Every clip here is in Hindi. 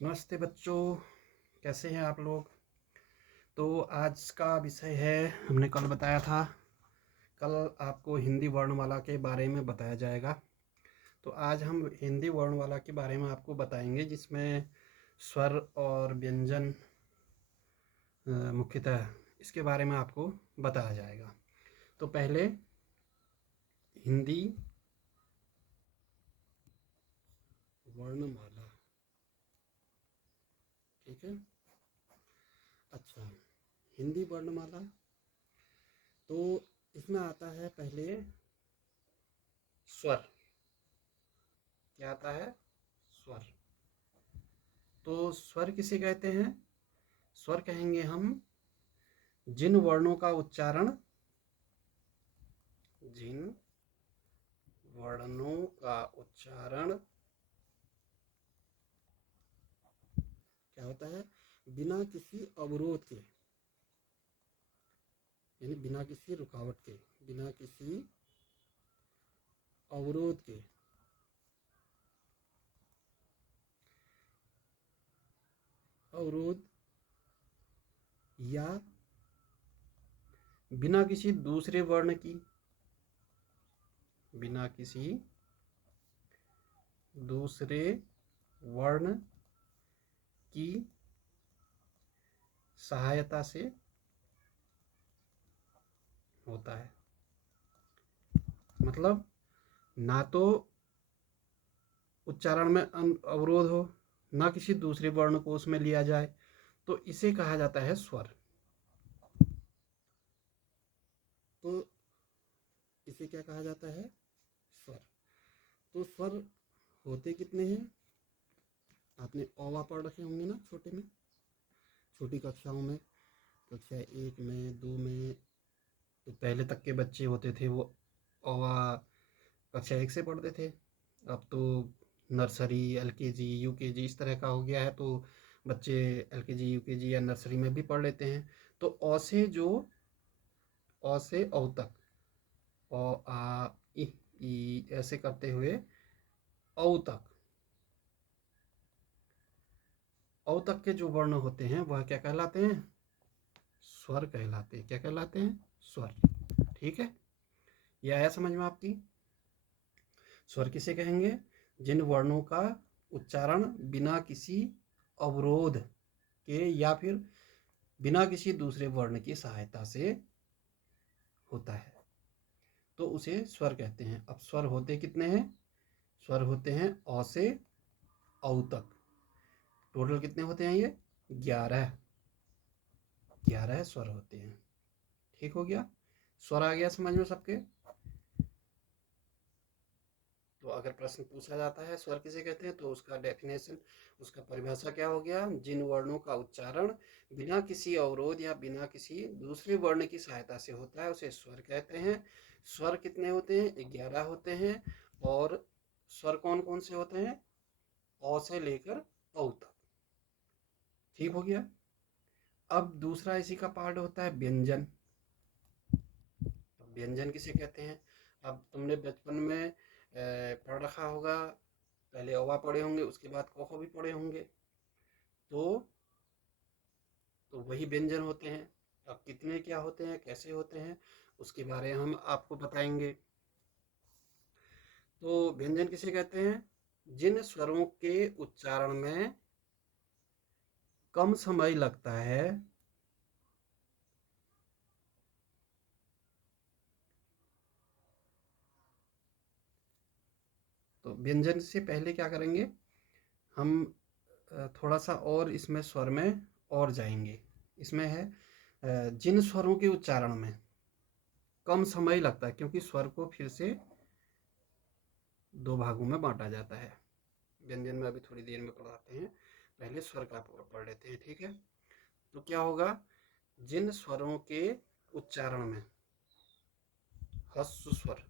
नमस्ते बच्चों, कैसे हैं आप लोग। तो आज का विषय है, हमने कल बताया था, कल आपको हिंदी वर्णमाला के बारे में बताया जाएगा। तो आज हम हिंदी वर्णमाला के बारे में आपको बताएंगे, जिसमें स्वर और व्यंजन मुख्यतः इसके बारे में आपको बताया जाएगा। तो पहले हिंदी वर्णमाला, ठीक है। अच्छा, हिंदी वर्णमाला तो इसमें आता है पहले स्वर। क्या आता है? स्वर। तो स्वर किसे कहते हैं? स्वर कहेंगे हम जिन वर्णों का उच्चारण जिन वर्णों का उच्चारण क्या होता है? बिना किसी अवरोध के, यानी बिना किसी रुकावट के, बिना किसी अवरोध के अवरोध या बिना किसी दूसरे वर्ण की, बिना किसी दूसरे वर्ण की सहायता से होता है। मतलब ना तो उच्चारण में अवरोध हो, ना किसी दूसरे वर्ण को उसमें लिया जाए, तो इसे कहा जाता है स्वर। तो इसे क्या कहा जाता है? स्वर। तो स्वर होते कितने हैं? आपने औवा पढ़ रखे होंगे ना छोटे में, छोटी कक्षाओं में, कक्षा 1 में, 2 में। तो पहले तक के बच्चे होते थे वो औवा कक्षा 1 से पढ़ते थे। अब तो नर्सरी, एलकेजी, यूकेजी इस तरह का हो गया है, तो बच्चे एलकेजी, यूकेजी या नर्सरी में भी पढ़ लेते हैं। तो अ से औ तक, अ आ इ ई ऐसे करते हुए औ तक, औ तक के जो वर्ण होते हैं वह क्या कहलाते हैं? स्वर कहलाते हैं। क्या कहलाते हैं? स्वर। ठीक है, ये आया समझ में आपकी? स्वर किसे कहेंगे? जिन वर्णों का उच्चारण बिना किसी अवरोध के या फिर बिना किसी दूसरे वर्ण की सहायता से होता है, तो उसे स्वर कहते हैं। अब स्वर होते कितने हैं? स्वर होते हैं अ से औ तक। टोटल कितने होते हैं ये? 11 स्वर होते हैं। ठीक हो गया? स्वर आ गया समझ में सबके? तो अगर प्रश्न पूछा जाता है स्वर किसे कहते हैं, तो उसका डेफिनेशन, उसका परिभाषा क्या हो गया? जिन वर्णों का उच्चारण बिना किसी अवरोध या बिना किसी दूसरे वर्ण की सहायता से होता है उसे स्वर कहते हैं। स्वर कितने होते हैं? 11 होते हैं। और स्वर कौन कौन से होते हैं? अ से लेकर औ तक। ठीक हो गया? अब दूसरा इसी का पार्ट होता है व्यंजन। व्यंजन किसे कहते हैं? अब तुमने बचपन में पढ़ रखा होगा, पहले औवा पढ़े होंगे, उसके बाद क ख भी पढ़े होंगे। तो वही व्यंजन होते हैं। अब कितने क्या होते हैं, कैसे होते हैं, उसके बारे में हम आपको बताएंगे। तो व्यंजन किसे कहते हैं? जिन स्वरों के उच्चारण में कम समय लगता है, तो व्यंजन से पहले क्या करेंगे हम, थोड़ा सा और इसमें स्वर में और जाएंगे। इसमें है जिन स्वरों के उच्चारण में कम समय लगता है, क्योंकि स्वर को फिर से 2 भागों में बांटा जाता है। व्यंजन में अभी थोड़ी देर में पढ़ाते हैं, पहले स्वर का पढ़ लेते हैं। ठीक है? तो क्या होगा? जिन स्वरों के उच्चारण में ह्रस्व स्वर,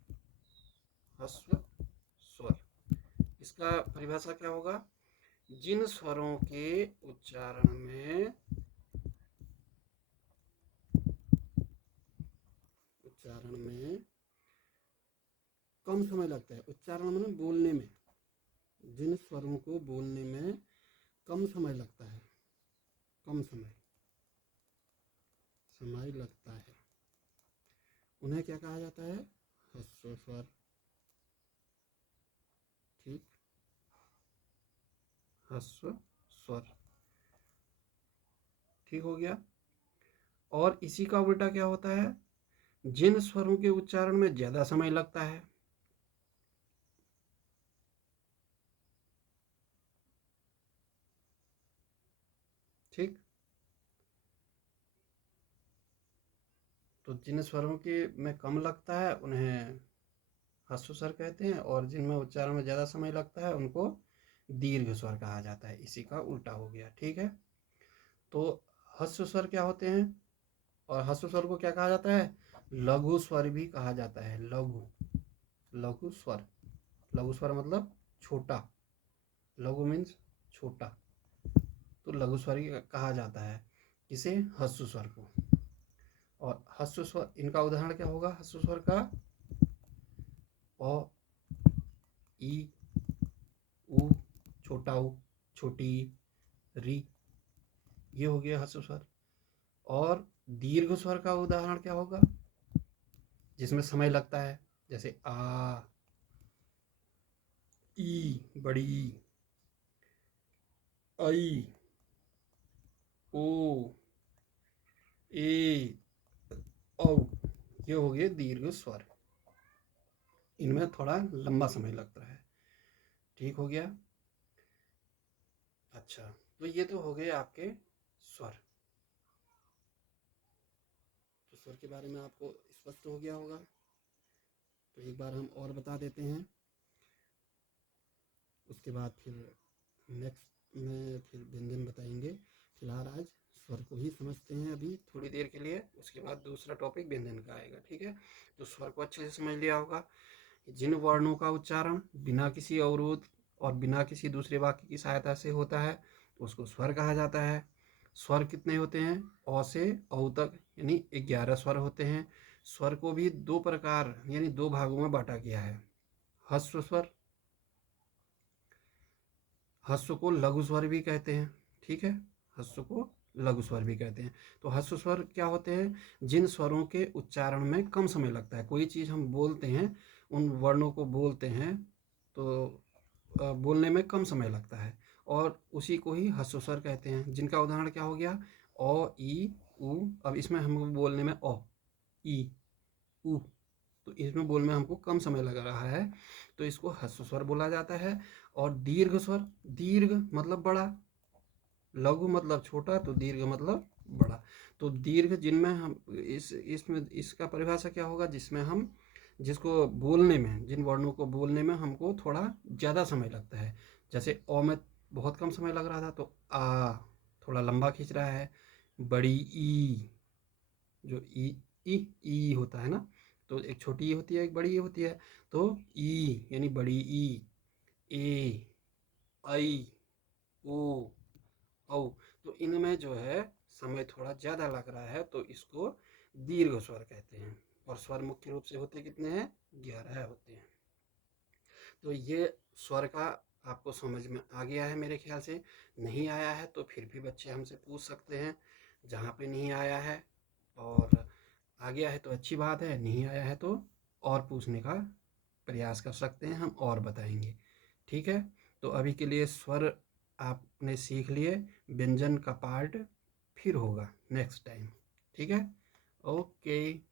ह्रस्व स्वर, इसका परिभाषा क्या होगा? जिन स्वरों के उच्चारण में कम समय लगता है। उच्चारण में बोलने में, जिन स्वरों को बोलने में कम समय लगता है, कम समय लगता है, उन्हें क्या कहा जाता है? ह्रस्व स्वर। ठीक, ह्रस्व स्वर। ठीक हो गया। और इसी का उल्टा क्या होता है? जिन स्वरों के उच्चारण में ज्यादा समय लगता है, ठीक, तो जिन स्वरों के में कम लगता है उन्हें ह्रस्व स्वर कहते हैं, और जिनमें उच्चारण में ज़्यादा समय लगता है उनको दीर्घ स्वर कहा जाता है। इसी का उल्टा हो गया। ठीक है, तो ह्रस्व स्वर क्या होते हैं? और ह्रस्व स्वर को क्या कहा जाता है? लघु स्वर भी कहा जाता है। लघु स्वर। लघु स्वर मतलब छोटा। लघु मीन्स छोटा, तो लघु स्वर ही कहा जाता है इसे, ह्रस्व स्वर को। और ह्रस्व स्वर, इनका उदाहरण क्या होगा ह्रस्व स्वर का? अ, ई, उ, छोटा उ, छोटी री, ये हो गया ह्रस्व स्वर। और दीर्घ स्वर का उदाहरण क्या होगा जिसमें समय लगता है? जैसे आ, ई, बड़ी, आई, ओ, ए, औ, ये हो गए दीर्घ स्वर। इनमें थोड़ा लंबा समय लगता है। ठीक हो गया। अच्छा, तो ये तो हो गए आपके स्वर। तो स्वर के बारे में आपको स्पष्ट हो गया होगा। तो एक बार हम और बता देते हैं, उसके बाद फिर नेक्स्ट में फिर व्यंजन बताएंगे। फिलहाल आज स्वर को ही समझते हैं अभी थोड़ी देर के लिए, उसके बाद दूसरा टॉपिक व्यंजन का आएगा। ठीक है, तो स्वर को अच्छे से समझ लिया होगा। जिन वर्णों का उच्चारण बिना किसी अवरोध और बिना किसी दूसरे वाक्य की सहायता से होता है उसको स्वर कहा जाता है। स्वर कितने होते हैं? अ से औ तक यानी 11 स्वर होते हैं। स्वर को भी दो प्रकार यानी दो भागों में बांटा गया है। ह्रस्व स्वर, ह्रस्व को लघु स्वर भी कहते हैं। ठीक है, ह्रस्व को लघु स्वर भी कहते हैं। तो ह्रस्व स्वर क्या होते हैं? जिन स्वरों के उच्चारण में कम समय लगता है। कोई चीज़ हम बोलते हैं, उन वर्णों को बोलते हैं तो बोलने में कम समय लगता है, और उसी को ही ह्रस्व स्वर कहते हैं। जिनका उदाहरण क्या हो गया? अ, ई, उ। अब इसमें हम बोलने में अ, ई, उ, तो इसमें बोलने में हमको कम समय लग रहा है, तो इसको ह्रस्व स्वर बोला जाता है। और दीर्घ स्वर, दीर्घ मतलब बड़ा, लघु मतलब छोटा, तो दीर्घ मतलब बड़ा। तो दीर्घ जिनमें हम इसमें इसका परिभाषा क्या होगा? जिसमें हम जिसको बोलने में, जिन वर्णों को बोलने में हमको थोड़ा ज़्यादा समय लगता है। जैसे अ में बहुत कम समय लग रहा था, तो आ थोड़ा लंबा खींच रहा है। बड़ी ई, जो ई होता है ना, तो एक छोटी ई होती है, एक बड़ी ई होती है। तो ई यानी बड़ी ई, ए, आई, ओ, औ, तो इनमें जो है समय थोड़ा ज़्यादा लग रहा है, तो इसको दीर्घ स्वर कहते हैं। और स्वर मुख्य रूप से होते कितने हैं? 11 होते हैं। तो ये स्वर का आपको समझ में आ गया है मेरे ख्याल से। नहीं आया है तो फिर भी बच्चे हमसे पूछ सकते हैं जहाँ पे नहीं आया है, और आ गया है तो अच्छी बात है, नहीं आया है तो और पूछने का प्रयास कर सकते हैं, हम और बताएंगे। ठीक है, तो अभी के लिए स्वर आपने सीख लिए। व्यंजन का पार्ट फिर होगा नेक्स्ट टाइम। ठीक है, ओके।